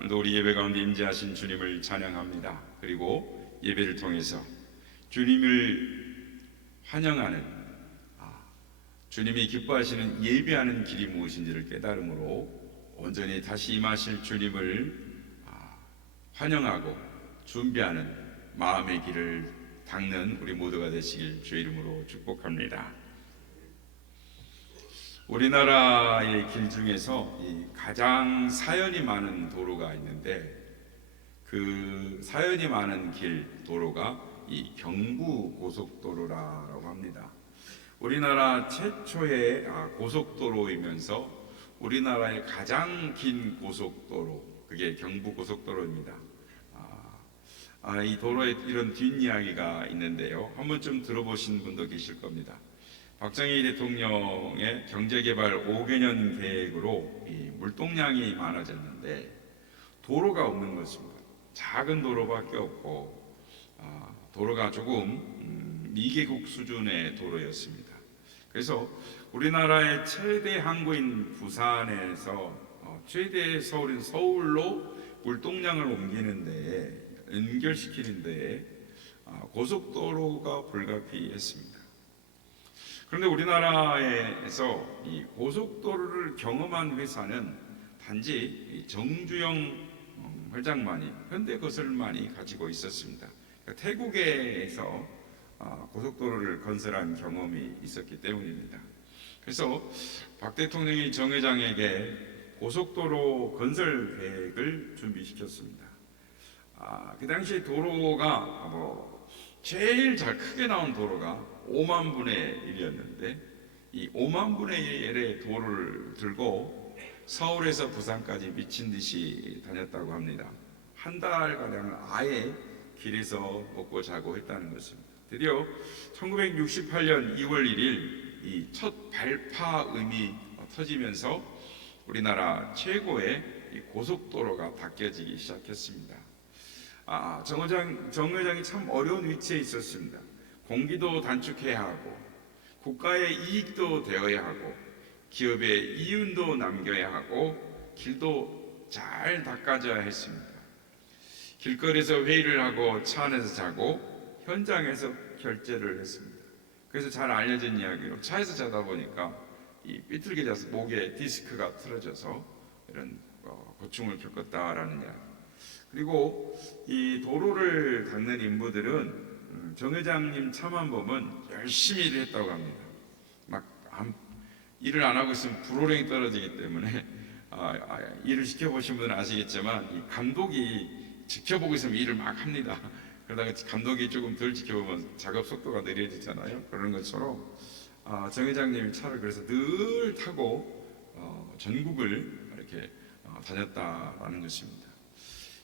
오늘도 우리 예배 가운데 임재하신 주님을 찬양합니다. 그리고 예배를 통해서 주님을 환영하는, 주님이 기뻐하시는 예배하는 길이 무엇인지를 깨달음으로 온전히 다시 임하실 주님을 환영하고 준비하는 마음의 길을 닦는 우리 모두가 되시길 주의 이름으로 축복합니다. 우리나라의 길 중에서 가장 사연이 많은 도로가 있는데, 그 사연이 많은 길 도로가 이 경부고속도로라고 합니다. 우리나라 최초의 고속도로이면서 우리나라의 가장 긴 고속도로, 그게 경부고속도로입니다. 이 도로에 이런 뒷이야기가 있는데요, 한 번쯤 들어보신 분도 계실 겁니다. 박정희 대통령의 경제개발 5개년 계획으로 이 물동량이 많아졌는데 도로가 없는 것입니다. 작은 도로밖에 없고 도로가 조금 미개국 수준의 도로였습니다. 그래서 우리나라의 최대 항구인 부산에서 최대 서울인 서울로 물동량을 옮기는 데에, 연결시키는 데에 고속도로가 불가피했습니다. 그런데 우리나라에서 이 고속도로를 경험한 회사는 단지 정주영 회장만이, 현대건설만이 가지고 있었습니다. 그러니까 태국에서 고속도로를 건설한 경험이 있었기 때문입니다. 그래서 박 대통령이 정 회장에게 고속도로 건설 계획을 준비시켰습니다. 그 당시 도로가 제일 잘 크게 나온 도로가 5만 분의 1이었는데 이 5만 분의 1의 도로를 들고 서울에서 부산까지 미친 듯이 다녔다고 합니다. 한 달가량을 아예 길에서 먹고 자고 했다는 것입니다. 드디어 1968년 2월 1일 이 첫 발파음이 터지면서 우리나라 최고의 고속도로가 닦여지기 시작했습니다. 정 회장이 참 어려운 위치에 있었습니다. 공기도 단축해야 하고 국가의 이익도 되어야 하고 기업의 이윤도 남겨야 하고 길도 잘 닦아져야 했습니다. 길거리에서 회의를 하고 차 안에서 자고 현장에서 결제를 했습니다. 그래서 잘 알려진 이야기로 차에서 자다 보니까 이 삐뚤게 자서 목에 디스크가 틀어져서 이런 고충을 겪었다라는 이야기. 그리고 이 도로를 닦는 인부들은 정 회장님 차만 보면 열심히 일을 했다고 합니다. 일을 안 하고 있으면 불호령이 떨어지기 때문에 일을 시켜보신 분은 아시겠지만 이 감독이 지켜보고 있으면 일을 막 합니다. 그러다가 감독이 조금 덜 지켜보면 작업 속도가 느려지잖아요. 그런 것처럼 정 회장님이 차를 그래서 늘 타고 전국을 이렇게 다녔다라는 것입니다.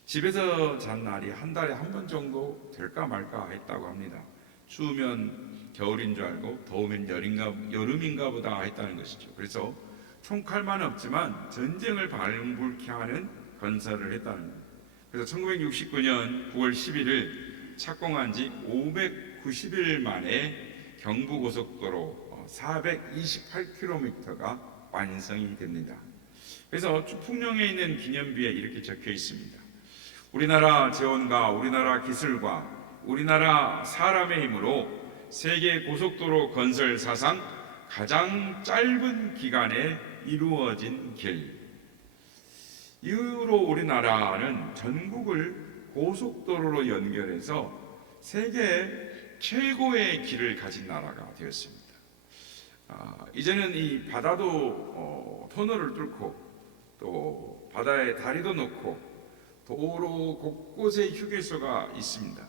집에서 잔 날이 한 달에 한 번 정도 될까 말까 했다고 합니다. 추우면 겨울인 줄 알고 더우면 여름인가 보다 했다는 것이죠. 그래서 총칼만 없지만 전쟁을 발불케 하는 건설을 했다는 겁니다. 그래서 1969년 9월 11일 착공한 지 590일 만에 경부고속도로 428km가 완성이 됩니다. 그래서 풍령에 있는 기념비에 이렇게 적혀 있습니다. 우리나라 재원과 우리나라 기술과 우리나라 사람의 힘으로 세계 고속도로 건설 사상 가장 짧은 기간에 이루어진 길. 이후로 우리나라는 전국을 고속도로로 연결해서 세계 최고의 길을 가진 나라가 되었습니다. 이제는 이 바다도 터널을 뚫고 또 바다에 다리도 놓고 도로 곳곳에 휴게소가 있습니다.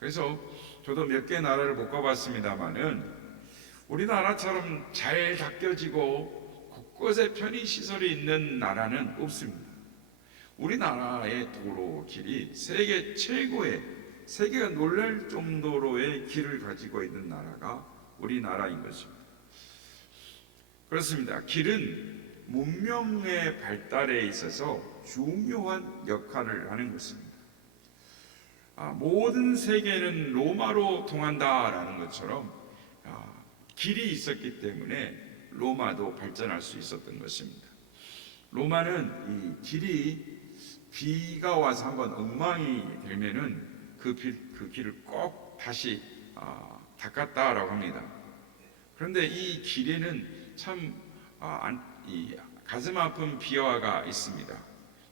그래서 저도 몇 개 나라를 못 가봤습니다만은 우리나라처럼 잘 닦여지고 곳곳에 편의시설이 있는 나라는 없습니다. 우리나라의 도로 길이 세계 최고의, 세계가 놀랄 정도로의 길을 가지고 있는 나라가 우리나라인 것입니다. 그렇습니다. 길은 문명의 발달에 있어서 중요한 역할을 하는 것입니다. 모든 세계는 로마로 통한다라는 것처럼 길이 있었기 때문에 로마도 발전할 수 있었던 것입니다. 로마는 이 길이 비가 와서 한번 엉망이 되면은 그 길을 꼭 다시 닦았다라고 합니다. 그런데 이 길에는 참 이 가슴 아픈 비화가 있습니다.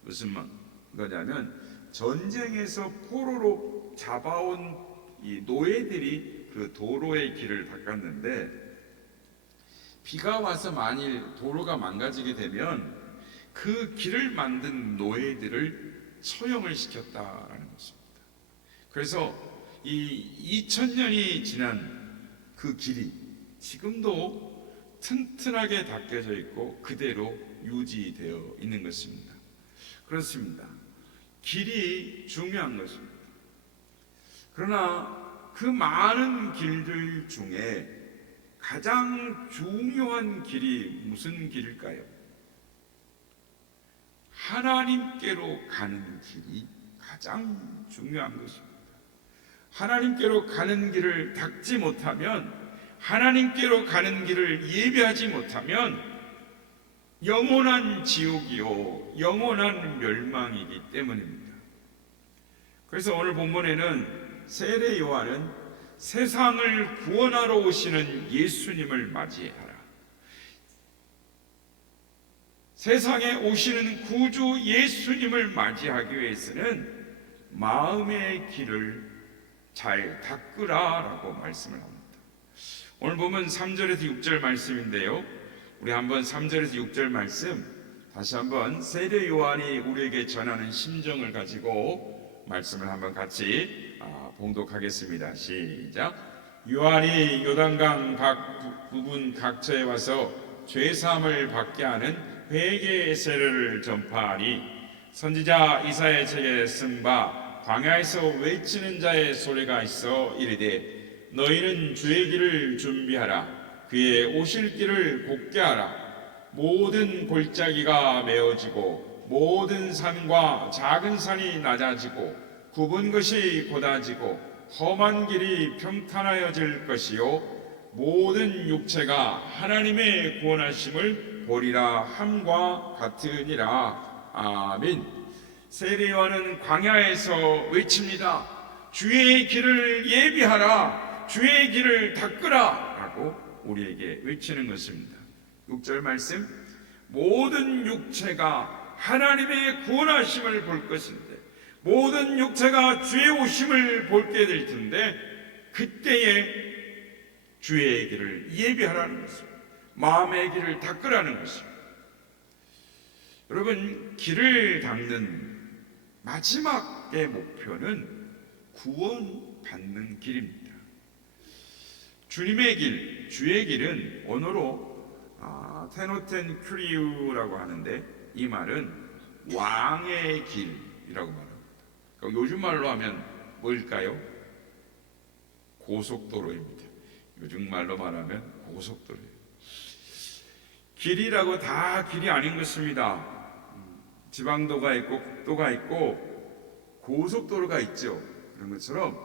무슨 거냐면 전쟁에서 포로로 잡아온 이 노예들이 그 도로의 길을 닦았는데, 비가 와서 만일 도로가 망가지게 되면 그 길을 만든 노예들을 처형을 시켰다라는 것입니다. 그래서 이 2000년이 지난 그 길이 지금도 튼튼하게 닦여져 있고 그대로 유지되어 있는 것입니다. 그렇습니다. 길이 중요한 것입니다. 그러나 그 많은 길들 중에 가장 중요한 길이 무슨 길일까요? 하나님께로 가는 길이 가장 중요한 것입니다. 하나님께로 가는 길을 닦지 못하면, 하나님께로 가는 길을 예배하지 못하면 영원한 지옥이요 영원한 멸망이기 때문입니다. 그래서 오늘 본문에는 세례 요한은 세상을 구원하러 오시는 예수님을 맞이하라, 세상에 오시는 구주 예수님을 맞이하기 위해서는 마음의 길을 잘 닦으라라고 말씀을 합니다. 오늘 보면 3절에서 6절 말씀인데요, 우리 한번 3절에서 6절 말씀 다시 한번 세례 요한이 우리에게 전하는 심정을 가지고 말씀을 한번 같이 봉독하겠습니다. 시작. 요한이 요단강 각 부분 각처에 와서 죄사함을 받게 하는 회개의 세례를 전파하니, 선지자 이사야의 책에 쓴 바 광야에서 외치는 자의 소리가 있어 이르되, 너희는 주의 길을 준비하라, 그의 오실 길을 곧게 하라. 모든 골짜기가 메어지고 모든 산과 작은 산이 낮아지고 굽은 것이 곧아지고 험한 길이 평탄하여질 것이요 모든 육체가 하나님의 구원하심을 보리라 함과 같으니라. 아멘. 세례 요한은 광야에서 외칩니다. 주의 길을 예비하라, 주의 길을 닦으라 라고 우리에게 외치는 것입니다. 6절 말씀, 모든 육체가 하나님의 구원하심을 볼 것인데, 모든 육체가 주의 오심을 볼게 될 텐데, 그때에 주의 길을 예비하라는 것입니다. 마음의 길을 닦으라는 것입니다. 여러분, 길을 닦는 마지막의 목표는 구원받는 길입니다. 주님의 길, 주의 길은 언어로 테노텐 큐리우라고 하는데, 이 말은 왕의 길이라고 말합니다. 그러니까 요즘 말로 하면 뭘까요? 고속도로입니다. 요즘 말로 말하면 고속도로예요. 길이라고 다 길이 아닌 것입니다. 지방도가 있고 국도가 있고 고속도로가 있죠. 그런 것처럼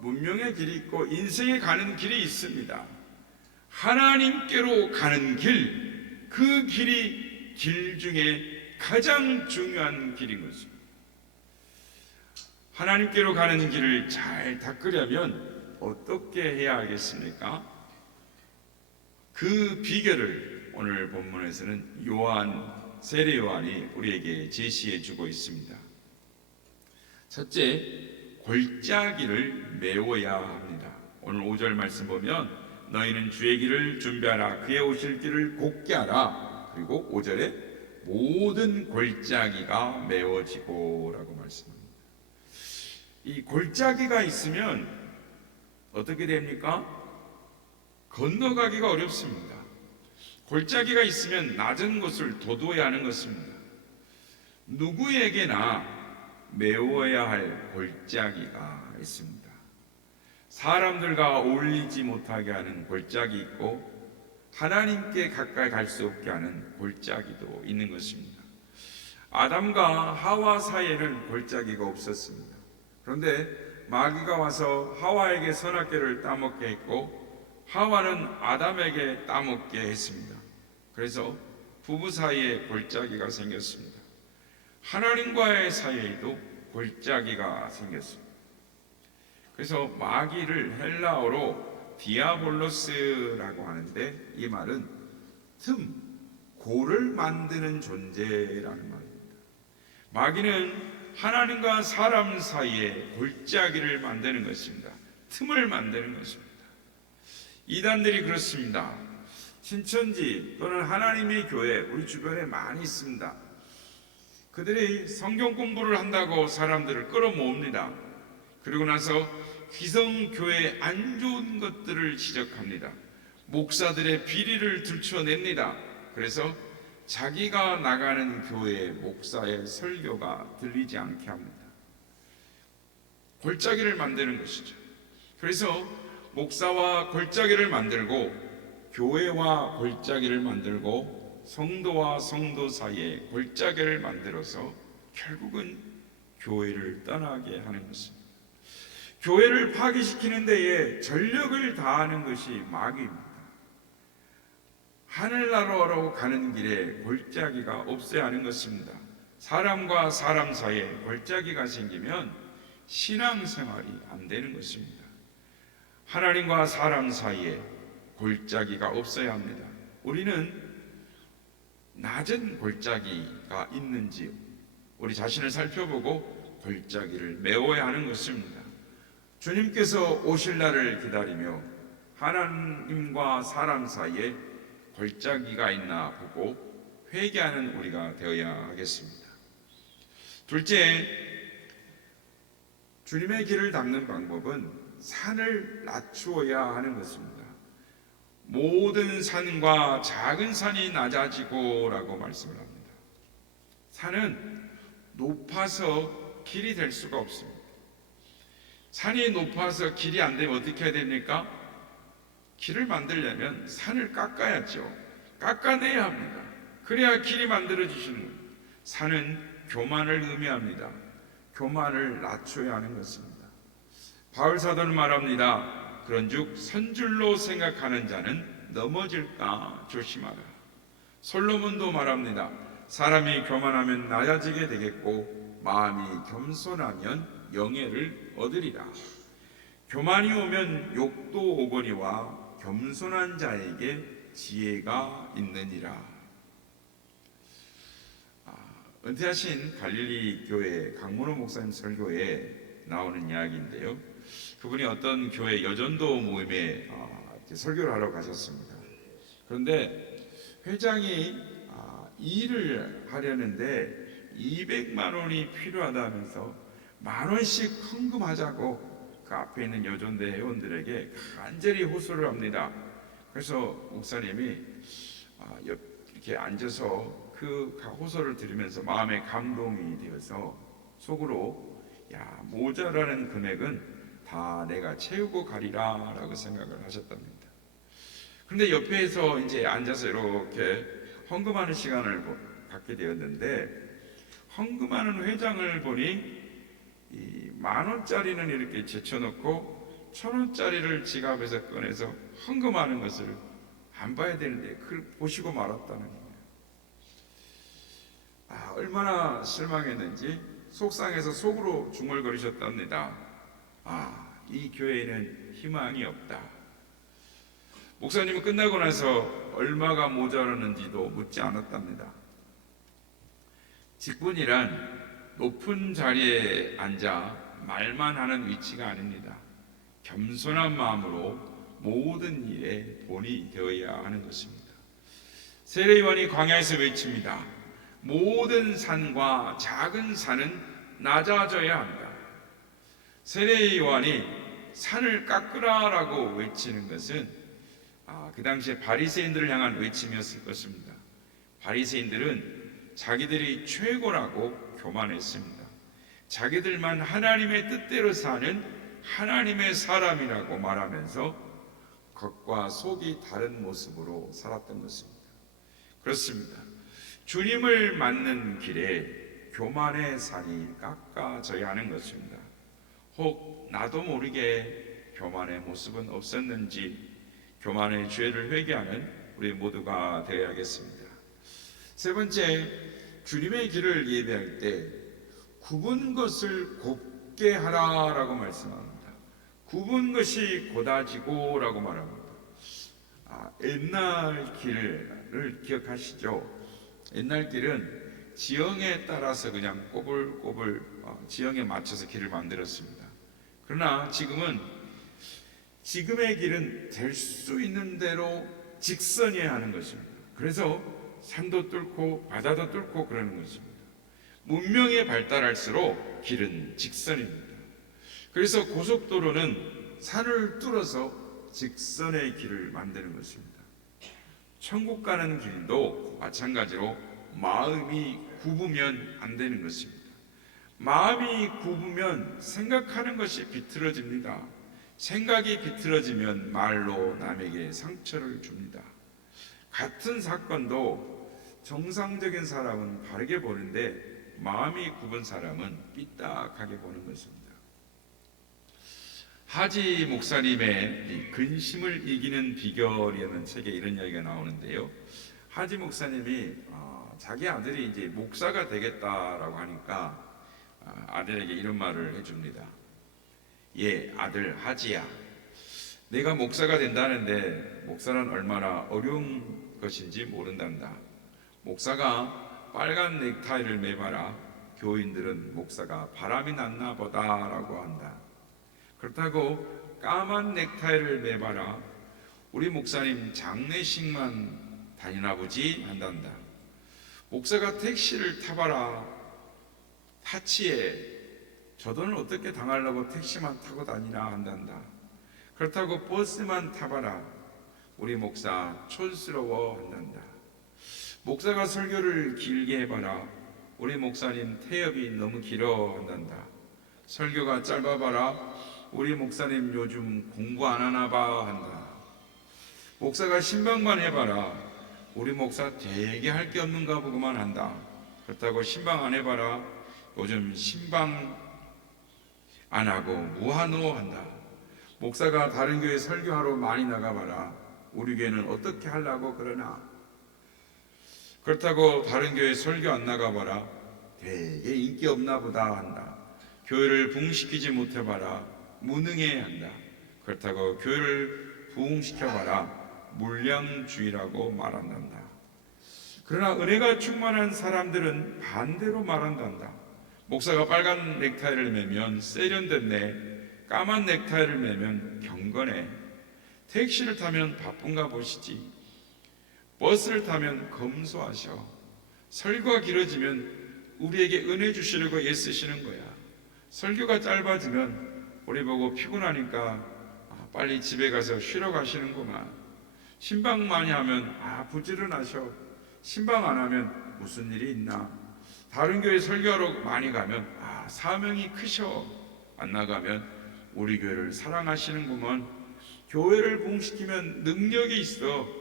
문명의 길이 있고 인생에 가는 길이 있습니다. 하나님께로 가는 길, 그 길이 길 중에 가장 중요한 길인 것입니다. 하나님께로 가는 길을 잘 닦으려면 어떻게 해야 하겠습니까? 그 비결을 오늘 본문에서는 세례 요한이 우리에게 제시해 주고 있습니다. 첫째, 골짜기를 메워야 합니다. 오늘 5절 말씀 보면 너희는 주의 길을 준비하라, 그의 오실 길을 곧게 하라. 그리고 5절에 모든 골짜기가 메워지고 라고 말씀합니다. 이 골짜기가 있으면 어떻게 됩니까? 건너가기가 어렵습니다. 골짜기가 있으면 낮은 곳을 도도해야 하는 것입니다. 누구에게나 메워야 할 골짜기가 있습니다. 사람들과 어울리지 못하게 하는 골짜기 있고, 하나님께 가까이 갈 수 없게 하는 골짜기도 있는 것입니다. 아담과 하와 사이에는 골짜기가 없었습니다. 그런데 마귀가 와서 하와에게 선악과를 따먹게 했고, 하와는 아담에게 따먹게 했습니다. 그래서 부부 사이에 골짜기가 생겼습니다. 하나님과의 사이에도 골짜기가 생겼습니다. 그래서 마귀를 헬라어로 디아볼로스라고 하는데, 이 말은 고를 만드는 존재라는 말입니다. 마귀는 하나님과 사람 사이에 골짜기를 만드는 것입니다. 틈을 만드는 것입니다. 이단들이 그렇습니다. 신천지 또는 하나님의 교회 우리 주변에 많이 있습니다. 그들이 성경 공부를 한다고 사람들을 끌어모읍니다. 그리고 나서 기성교회의 안 좋은 것들을 지적합니다. 목사들의 비리를 들춰냅니다. 그래서 자기가 나가는 교회의 목사의 설교가 들리지 않게 합니다. 골짜기를 만드는 것이죠. 그래서 목사와 골짜기를 만들고, 교회와 골짜기를 만들고, 성도와 성도 사이에 골짜기를 만들어서 결국은 교회를 떠나게 하는 것입니다. 교회를 파괴시키는 데에 전력을 다하는 것이 마귀입니다. 하늘나라로 가는 길에 골짜기가 없어야 하는 것입니다. 사람과 사람 사이에 골짜기가 생기면 신앙생활이 안 되는 것입니다. 하나님과 사람 사이에 골짜기가 없어야 합니다. 우리는 낮은 골짜기가 있는지 우리 자신을 살펴보고 골짜기를 메워야 하는 것입니다. 주님께서 오실 날을 기다리며 하나님과 사람 사이에 골짜기가 있나 보고 회개하는 우리가 되어야 하겠습니다. 둘째, 주님의 길을 닦는 방법은 산을 낮추어야 하는 것입니다. 모든 산과 작은 산이 낮아지고 라고 말씀을 합니다. 산은 높아서 길이 될 수가 없습니다. 산이 높아서 길이 안 되면 어떻게 해야 됩니까? 길을 만들려면 산을 깎아야죠. 깎아내야 합니다. 그래야 길이 만들어지시는 겁니다. 산은 교만을 의미합니다. 교만을 낮춰야 하는 것입니다. 바울 사도는 말합니다. 그런즉 선줄로 생각하는 자는 넘어질까 조심하라. 솔로몬도 말합니다. 사람이 교만하면 낮아지게 되겠고 마음이 겸손하면 영예를 얻으리라. 교만이 오면 욕도 오거니와 겸손한 자에게 지혜가 있느니라. 은퇴하신 갈릴리 교회 강문호 목사님 설교에 나오는 이야기인데요. 그분이 어떤 교회 여전도 모임에 설교를 하러 가셨습니다. 그런데 회장이 일을 하려는데 200만 원이 필요하다면서 만 원씩 헌금하자고 그 앞에 있는 여전대 회원들에게 간절히 호소를 합니다. 그래서 목사님이 이렇게 앉아서 그 호소를 들으면서 마음에 감동이 되어서 속으로 모자라는 금액은 다 내가 채우고 가리라 라고 생각을 하셨답니다. 그런데 옆에서 이제 앉아서 이렇게 헌금하는 시간을 갖게 되었는데, 헌금하는 회장을 보니 이 만 원짜리는 이렇게 제쳐놓고 1,000원짜리를 지갑에서 꺼내서 헌금하는 것을 안 봐야 되는데 그걸 보시고 말았다는 거예요. 얼마나 실망했는지 속상해서 속으로 중얼거리셨답니다. 이 교회에는 희망이 없다. 목사님은 끝나고 나서 얼마가 모자랐는지도 묻지 않았답니다. 직분이란 높은 자리에 앉아 말만 하는 위치가 아닙니다. 겸손한 마음으로 모든 일에 본이 되어야 하는 것입니다. 세례요한이 광야에서 외칩니다. 모든 산과 작은 산은 낮아져야 한다. 세례요한이 산을 깎으라라고 외치는 것은 그 당시에 바리새인들을 향한 외침이었을 것입니다. 바리새인들은 자기들이 최고라고 교만했습니다. 자기들만 하나님의 뜻대로 사는 하나님의 사람이라고 말하면서 겉과 속이 다른 모습으로 살았던 것입니다. 그렇습니다. 주님을 맞는 길에 교만의 산이 깎아져야 하는 것입니다. 혹 나도 모르게 교만의 모습은 없었는지 교만의 죄를 회개하는 우리 모두가 되어야겠습니다. 세 번째, 주님의 길을 예배할 때 굽은 것을 곱게 하라라고 말씀합니다. 굽은 것이 곧아지고라고 말합니다. 옛날 길을 기억하시죠? 옛날 길은 지형에 따라서 그냥 꼬불꼬불 지형에 맞춰서 길을 만들었습니다. 그러나 지금의 길은 될 수 있는 대로 직선이어야 하는 것입니다. 그래서 산도 뚫고 바다도 뚫고 그러는 것입니다. 문명이 발달할수록 길은 직선입니다. 그래서 고속도로는 산을 뚫어서 직선의 길을 만드는 것입니다. 천국 가는 길도 마찬가지로 마음이 굽으면 안 되는 것입니다. 마음이 굽으면 생각하는 것이 비틀어집니다. 생각이 비틀어지면 말로 남에게 상처를 줍니다. 같은 사건도 정상적인 사람은 바르게 보는데 마음이 굽은 사람은 삐딱하게 보는 것입니다. 하지 목사님의 근심을 이기는 비결이라는 책에 이런 이야기가 나오는데요. 하지 목사님이 자기 아들이 이제 목사가 되겠다라고 하니까 아들에게 이런 말을 해줍니다. 예, 아들 하지야, 내가 목사가 된다는데 목사는 얼마나 어려운 것인지 모른단다. 목사가 빨간 넥타이를 매봐라. 교인들은 목사가 바람이 났나 보다라고 한다. 그렇다고 까만 넥타이를 매봐라. 우리 목사님 장례식만 다니나 보지 한단다. 목사가 택시를 타봐라. 타치에 저 돈을 어떻게 당하려고 택시만 타고 다니나 한단다. 그렇다고 버스만 타봐라. 우리 목사 촌스러워 한단다. 목사가 설교를 길게 해봐라. 우리 목사님 태엽이 너무 길어 한단다. 설교가 짧아봐라. 우리 목사님 요즘 공부 안 하나 봐 한다. 목사가 신방만 해봐라. 우리 목사 되게 할 게 없는가 보고만 한다. 그렇다고 신방 안 해봐라. 요즘 신방 안 하고 무한호 한다. 목사가 다른 교회 설교하러 많이 나가봐라. 우리 교회는 어떻게 하려고 그러나. 그렇다고 다른 교회 설교 안 나가봐라. 되게 인기 없나 보다 한다. 교회를 부흥시키지 못해봐라. 무능해 한다. 그렇다고 교회를 부흥시켜봐라. 물량주의라고 말한단다. 그러나 은혜가 충만한 사람들은 반대로 말한단다. 목사가 빨간 넥타이를 매면 세련됐네. 까만 넥타이를 매면 경건해. 택시를 타면 바쁜가 보시지. 버스를 타면 검소하셔. 설교가 길어지면 우리에게 은혜 주시려고 애쓰시는 거야. 설교가 짧아지면 우리 보고 피곤하니까 빨리 집에 가서 쉬러 가시는구만. 신방 많이 하면 부지런하셔. 신방 안 하면 무슨 일이 있나. 다른 교회 설교하러 많이 가면 사명이 크셔. 안 나가면 우리 교회를 사랑하시는구먼. 교회를 부흥시키면 능력이 있어.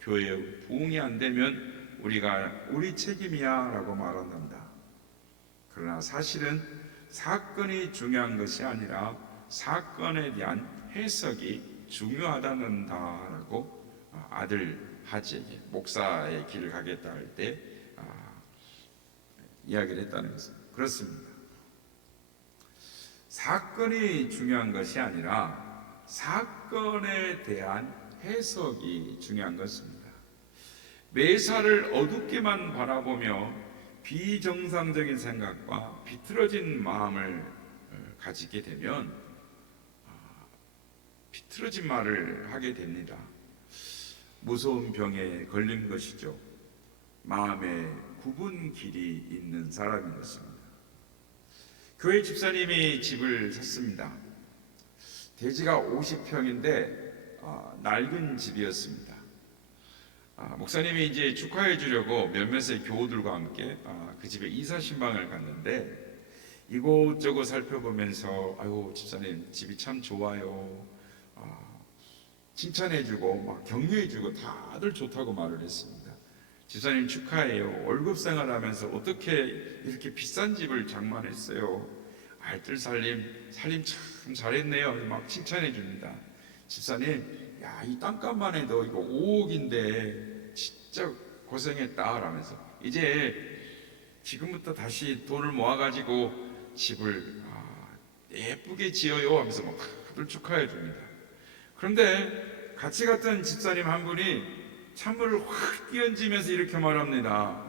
교회 부흥이 안 되면 우리 책임이야 라고 말한단다. 그러나 사실은 사건이 중요한 것이 아니라 사건에 대한 해석이 중요하다는다라고 아들 하지에게 목사의 길을 가겠다 할 때 이야기를 했다는 것입니다. 그렇습니다. 사건이 중요한 것이 아니라 사건에 대한 해석이 중요한 것입니다. 매사를 어둡게만 바라보며 비정상적인 생각과 비틀어진 마음을 가지게 되면 비틀어진 말을 하게 됩니다. 무서운 병에 걸린 것이죠. 마음에 굽은 길이 있는 사람인 것입니다. 교회 집사님이 집을 샀습니다. 대지가 50평인데 낡은 집이었습니다. 목사님이 이제 축하해 주려고 몇몇의 교우들과 함께 그 집에 이사 신방을 갔는데 이곳저곳 살펴보면서 아유 집사님 집이 참 좋아요. 칭찬해주고 막 격려해주고 다들 좋다고 말을 했습니다. 집사님 축하해요. 월급 생활하면서 어떻게 이렇게 비싼 집을 장만했어요. 알뜰 살림 참 잘했네요. 막 칭찬해줍니다. 집사님 이 땅값만 해도 이거 5억인데 진짜 고생했다 라면서 이제 지금부터 다시 돈을 모아가지고 집을 예쁘게 지어요 하면서 막 다들 축하해 줍니다. 그런데 같이 갔던 집사님 한 분이 찬물을 확 끼얹으면서 이렇게 말합니다.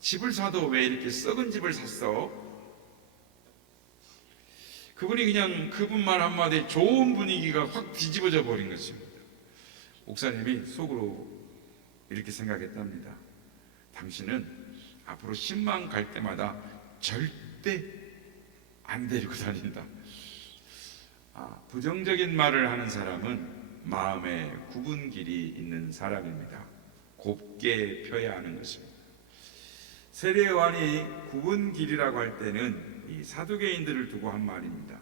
집을 사도 왜 이렇게 썩은 집을 샀어? 그분이 그냥 그분 말 한마디에 좋은 분위기가 확 뒤집어져 버린 것입니다. 목사님이 속으로 이렇게 생각했답니다. 당신은 앞으로 10만 갈 때마다 절대 안 데리고 다닌다. 부정적인 말을 하는 사람은 마음에 굽은 길이 있는 사람입니다. 곱게 펴야 하는 것입니다. 세례 요한이 굽은 길이라고 할 때는 이 사두개인들을 두고 한 말입니다.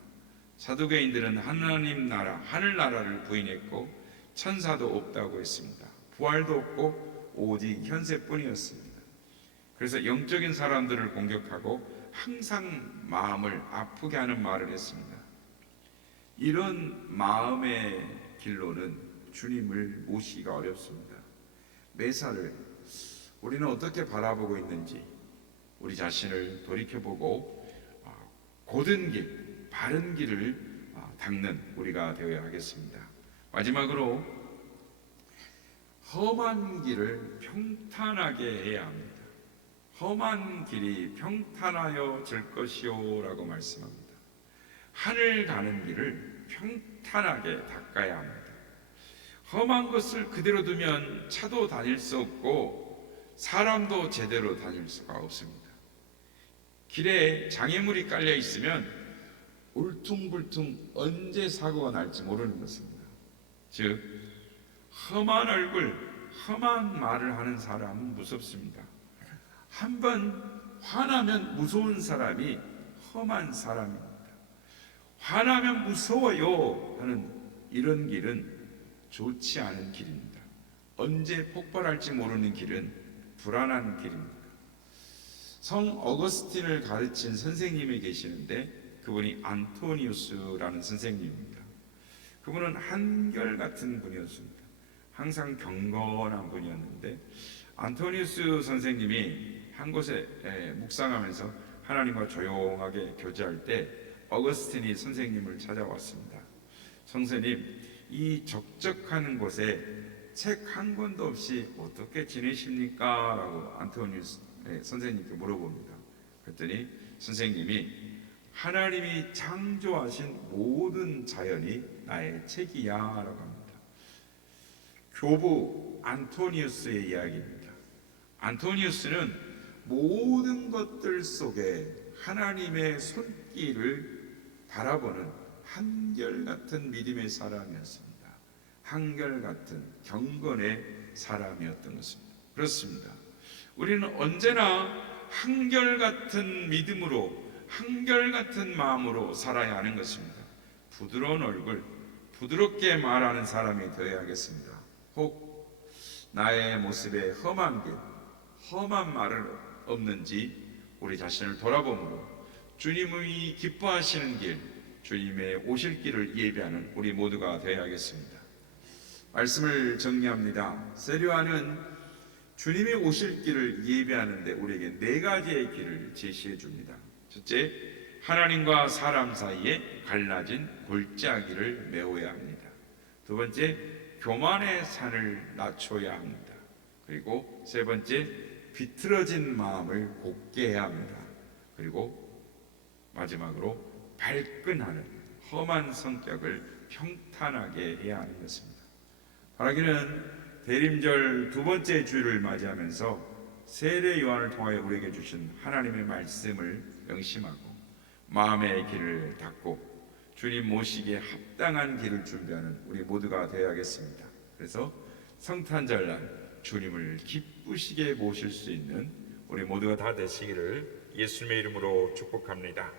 사두개인들은 하나님 나라, 하늘나라를 부인했고 천사도 없다고 했습니다. 부활도 없고 오직 현세뿐이었습니다. 그래서 영적인 사람들을 공격하고 항상 마음을 아프게 하는 말을 했습니다. 이런 마음의 길로는 주님을 모시기가 어렵습니다. 매사를 우리는 어떻게 바라보고 있는지 우리 자신을 돌이켜보고 곧은 길, 바른 길을 닦는 우리가 되어야 하겠습니다. 마지막으로 험한 길을 평탄하게 해야 합니다. 험한 길이 평탄하여 질 것이요 라고 말씀합니다. 하늘 가는 길을 평탄하게 닦아야 합니다. 험한 것을 그대로 두면 차도 다닐 수 없고 사람도 제대로 다닐 수가 없습니다. 길에 장애물이 깔려 있으면 울퉁불퉁 언제 사고가 날지 모르는 것입니다. 즉 험한 얼굴, 험한 말을 하는 사람은 무섭습니다. 한번 화나면 무서운 사람이 험한 사람입니다. 화나면 무서워요 하는 이런 길은 좋지 않은 길입니다. 언제 폭발할지 모르는 길은 불안한 길입니다. 성 어거스틴을 가르친 선생님이 계시는데 그분이 안토니우스라는 선생님입니다. 그분은 한결같은 분이었습니다. 항상 경건한 분이었는데 안토니우스 선생님이 한 곳에 묵상하면서 하나님과 조용하게 교제할 때 어거스틴이 선생님을 찾아왔습니다. 선생님, 이 적적한 곳에 책 한 권도 없이 어떻게 지내십니까? 라고 안토니우스 선생님께 물어봅니다. 그랬더니 선생님이 하나님이 창조하신 모든 자연이 나의 책이야 라고 합니다. 교부 안토니우스의 이야기입니다. 안토니우스는 모든 것들 속에 하나님의 손길을 바라보는 한결같은 믿음의 사람이었습니다. 한결같은 경건의 사람이었던 것입니다. 그렇습니다. 우리는 언제나 한결같은 믿음으로 한결같은 마음으로 살아야 하는 것입니다. 부드러운 얼굴, 부드럽게 말하는 사람이 되어야겠습니다. 혹 나의 모습에 험한 길, 험한 말은 없는지 우리 자신을 돌아보므로 주님이 기뻐하시는 길, 주님의 오실 길을 예비하는 우리 모두가 되어야겠습니다. 말씀을 정리합니다. 세례 요한은 주님이 오실 길을 예비하는데 우리에게 네 가지의 길을 제시해 줍니다. 첫째, 하나님과 사람 사이에 갈라진 골짜기를 메워야 합니다. 두 번째, 교만의 산을 낮춰야 합니다. 그리고 세 번째, 비틀어진 마음을 곱게 해야 합니다. 그리고 마지막으로 발끈하는 험한 성격을 평탄하게 해야 하는 것입니다. 바라기는 대림절 두 번째 주일을 맞이하면서 세례 요한을 통하여 우리에게 주신 하나님의 말씀을 명심하고 마음의 길을 닫고 주님 모시기에 합당한 길을 준비하는 우리 모두가 되어야겠습니다. 그래서 성탄절날 주님을 기쁘시게 모실 수 있는 우리 모두가 다 되시기를 예수님의 이름으로 축복합니다.